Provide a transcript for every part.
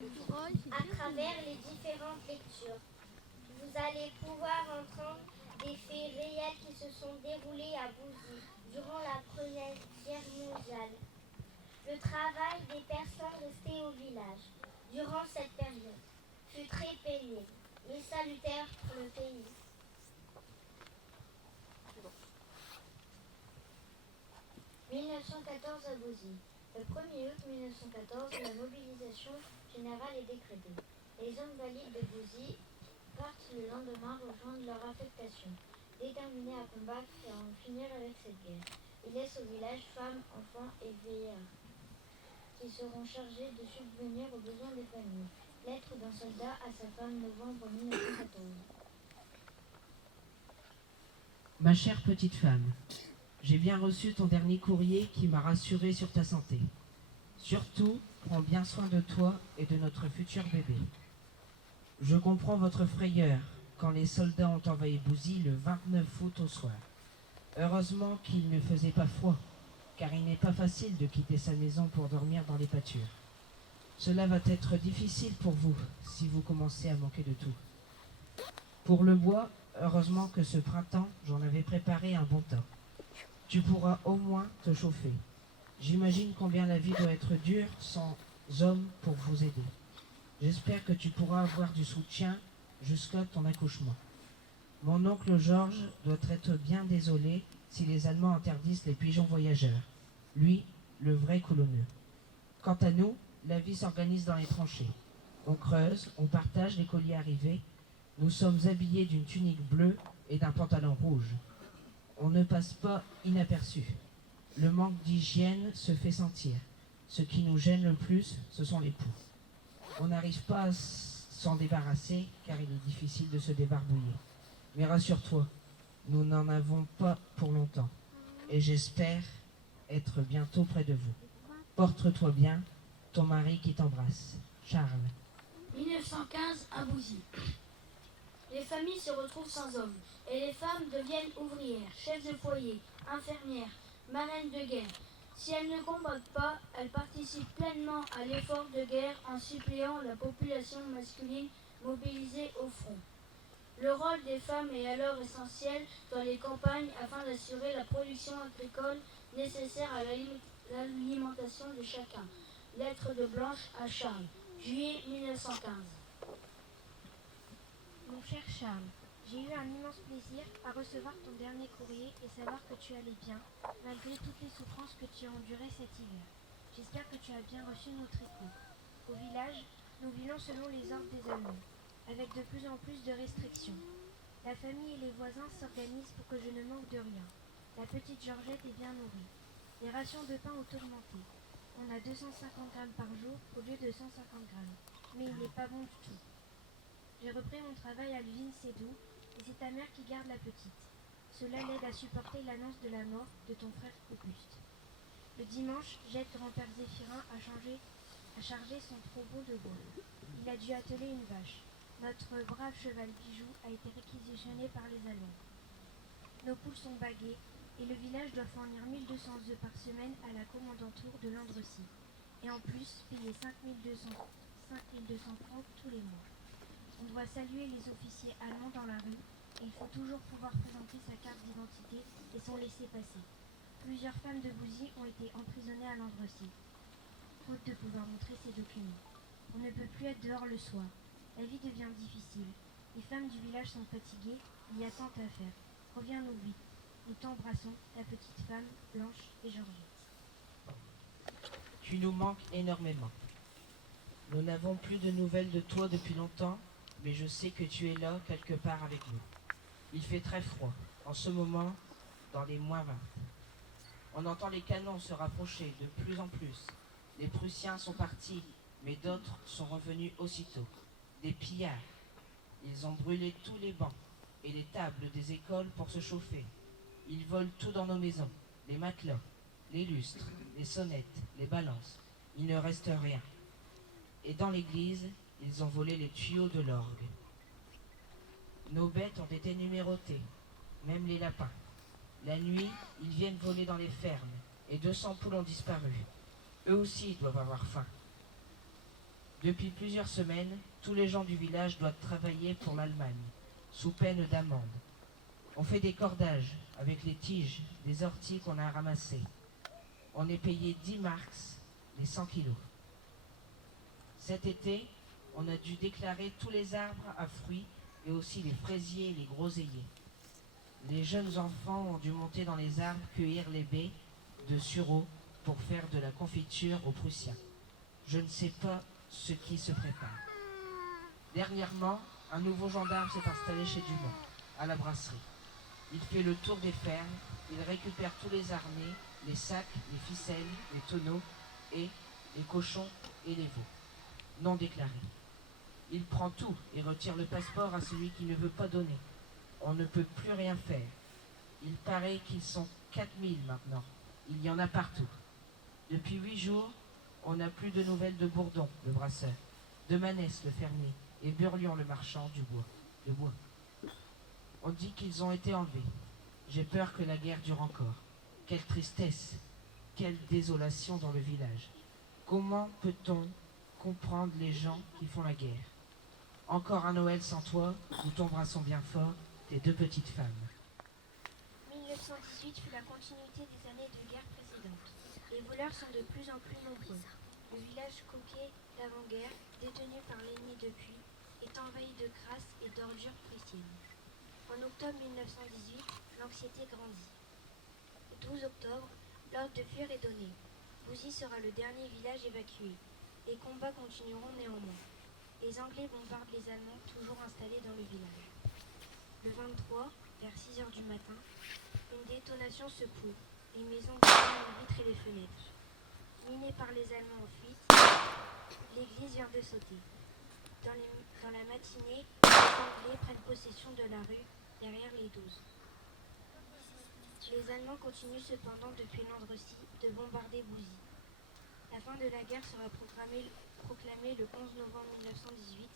à travers les différentes lectures. Vous allez pouvoir entendre des faits réels qui se sont déroulés à Bouzy durant la Première Guerre mondiale. Le travail des personnes restées au village durant cette période fut très pénible et salutaire pour le pays. 1914 à Bouzy. Le 1er août 1914, la mobilisation générale est décrétée. Les hommes valides de Bouzy partent le lendemain rejoindre leur affectation, déterminés à combattre et à en finir avec cette guerre. Ils laissent au village femmes, enfants et vieillards qui seront chargés de subvenir aux besoins des familles. Lettre d'un soldat à sa femme, novembre 1914. Ma chère petite femme, j'ai bien reçu ton dernier courrier qui m'a rassuré sur ta santé. Surtout, prends bien soin de toi et de notre futur bébé. Je comprends votre frayeur quand les soldats ont envahi Bouzy le 29 août au soir. Heureusement qu'il ne faisait pas froid, car il n'est pas facile de quitter sa maison pour dormir dans les pâtures. Cela va être difficile pour vous si vous commencez à manquer de tout. Pour le bois, heureusement que ce printemps, j'en avais préparé un bon tas. Tu pourras au moins te chauffer. J'imagine combien la vie doit être dure sans hommes pour vous aider. J'espère que tu pourras avoir du soutien jusqu'à ton accouchement. Mon oncle Georges doit être bien désolé si les Allemands interdisent les pigeons voyageurs. Lui, le vrai colonneux. Quant à nous, la vie s'organise dans les tranchées. On creuse, on partage les colis arrivés. Nous sommes habillés d'une tunique bleue et d'un pantalon rouge. On ne passe pas inaperçu. Le manque d'hygiène se fait sentir. Ce qui nous gêne le plus, ce sont les poux. On n'arrive pas à s'en débarrasser car il est difficile de se débarbouiller. Mais rassure-toi, nous n'en avons pas pour longtemps. Et j'espère être bientôt près de vous. Porte-toi bien, ton mari qui t'embrasse. Charles. 1915 à Bouzy. Les familles se retrouvent sans hommes et les femmes deviennent ouvrières, chefs de foyer, infirmières, marraines de guerre. Si elles ne combattent pas, elles participent pleinement à l'effort de guerre en suppléant la population masculine mobilisée au front. Le rôle des femmes est alors essentiel dans les campagnes afin d'assurer la production agricole nécessaire à l'alimentation de chacun. Lettre de Blanche à Charles, juillet 1915. Mon cher Charles, j'ai eu un immense plaisir à recevoir ton dernier courrier et savoir que tu allais bien, malgré toutes les souffrances que tu as endurées cet hiver. J'espère que tu as bien reçu notre écho. Au village, nous vivons selon les ordres des Allemands, avec de plus en plus de restrictions. La famille et les voisins s'organisent pour que je ne manque de rien. La petite Georgette est bien nourrie. Les rations de pain ont augmenté. On a 250 grammes par jour au lieu de 150 grammes. Mais il n'est pas bon du tout. J'ai repris mon travail à l'usine Cédou et c'est ta mère qui garde la petite. Cela l'aide à supporter l'annonce de la mort de ton frère Auguste. Le dimanche, Jette, grand-père Zéphirin, a chargé son troupeau de bois. Il a dû atteler une vache. Notre brave cheval Bijou a été réquisitionné par les Allemands. Nos poules sont baguées et le village doit fournir 1200 œufs par semaine à la commandanture de Landrecy. Et en plus, payer 5200 francs tous les mois. On doit saluer les officiers allemands dans la rue et il faut toujours pouvoir présenter sa carte d'identité et son laissez-passer. Plusieurs femmes de Bouzy ont été emprisonnées à Landrecy, faute de pouvoir montrer ces documents. On ne peut plus être dehors le soir. La vie devient difficile. Les femmes du village sont fatiguées, il y a tant à faire. Reviens-nous vite. Nous t'embrassons, ta petite femme, Blanche et Georgette. Tu nous manques énormément. Nous n'avons plus de nouvelles de toi depuis longtemps, mais je sais que tu es là, quelque part avec nous. Il fait très froid, en ce moment, dans les -20. On entend les canons se rapprocher de plus en plus. Les Prussiens sont partis, mais d'autres sont revenus aussitôt. Des pillards. Ils ont brûlé tous les bancs et les tables des écoles pour se chauffer. Ils volent tout dans nos maisons, les matelas, les lustres, les sonnettes, les balances. Il ne reste rien. Et dans l'église, ils ont volé les tuyaux de l'orgue. Nos bêtes ont été numérotées, même les lapins. La nuit, ils viennent voler dans les fermes, et 200 poules ont disparu. Eux aussi doivent avoir faim. Depuis plusieurs semaines, tous les gens du village doivent travailler pour l'Allemagne, sous peine d'amende. On fait des cordages avec les tiges des orties qu'on a ramassées. On est payé 10 marks les 100 kilos. Cet été, on a dû déclarer tous les arbres à fruits et aussi les fraisiers et les groseilliers. Les jeunes enfants ont dû monter dans les arbres cueillir les baies de sureau pour faire de la confiture aux Prussiens. Je ne sais pas ce qui se prépare. Dernièrement, un nouveau gendarme s'est installé chez Dumont, à la brasserie. Il fait le tour des fermes, il récupère tous les harnais, les sacs, les ficelles, les tonneaux et les cochons et les veaux, non déclarés. Il prend tout et retire le passeport à celui qui ne veut pas donner. On ne peut plus rien faire. Il paraît qu'ils sont 4000 maintenant. Il y en a partout. Depuis 8 jours, on n'a plus de nouvelles de Bourdon, le brasseur, de Manès, le fermier, et Burlion, le marchand du bois. Le bois. On dit qu'ils ont été enlevés. J'ai peur que la guerre dure encore. Quelle tristesse, quelle désolation dans le village. Comment peut-on comprendre les gens qui font la guerre? Encore un Noël sans toi, où ton bras bien fort, tes 2 petites femmes. 1918 fut la continuité des années de guerre précédentes. Les voleurs sont de plus en plus nombreux. Le village coquet d'avant-guerre, détenu par l'ennemi depuis, est envahi de crasse et d'ordures prussiennes. En octobre 1918, l'anxiété grandit. Le 12 octobre, l'ordre de fuir est donné. Bouzy sera le dernier village évacué. Les combats continueront néanmoins. Les Anglais bombardent les Allemands toujours installés dans le village. Le 23, vers 6 heures du matin, une détonation secoue. Les maisons brisent les vitres et les fenêtres. Minée par les Allemands en fuite, l'église vient de sauter. Dans la matinée, les Anglais prennent possession de la rue derrière les 12. Les Allemands continuent cependant depuis Landrecy de bombarder Bouzy. La fin de la guerre sera proclamée le 11 novembre 1918.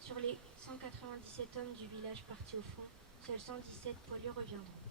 Sur les 197 hommes du village partis au front, seuls 117 poilus reviendront.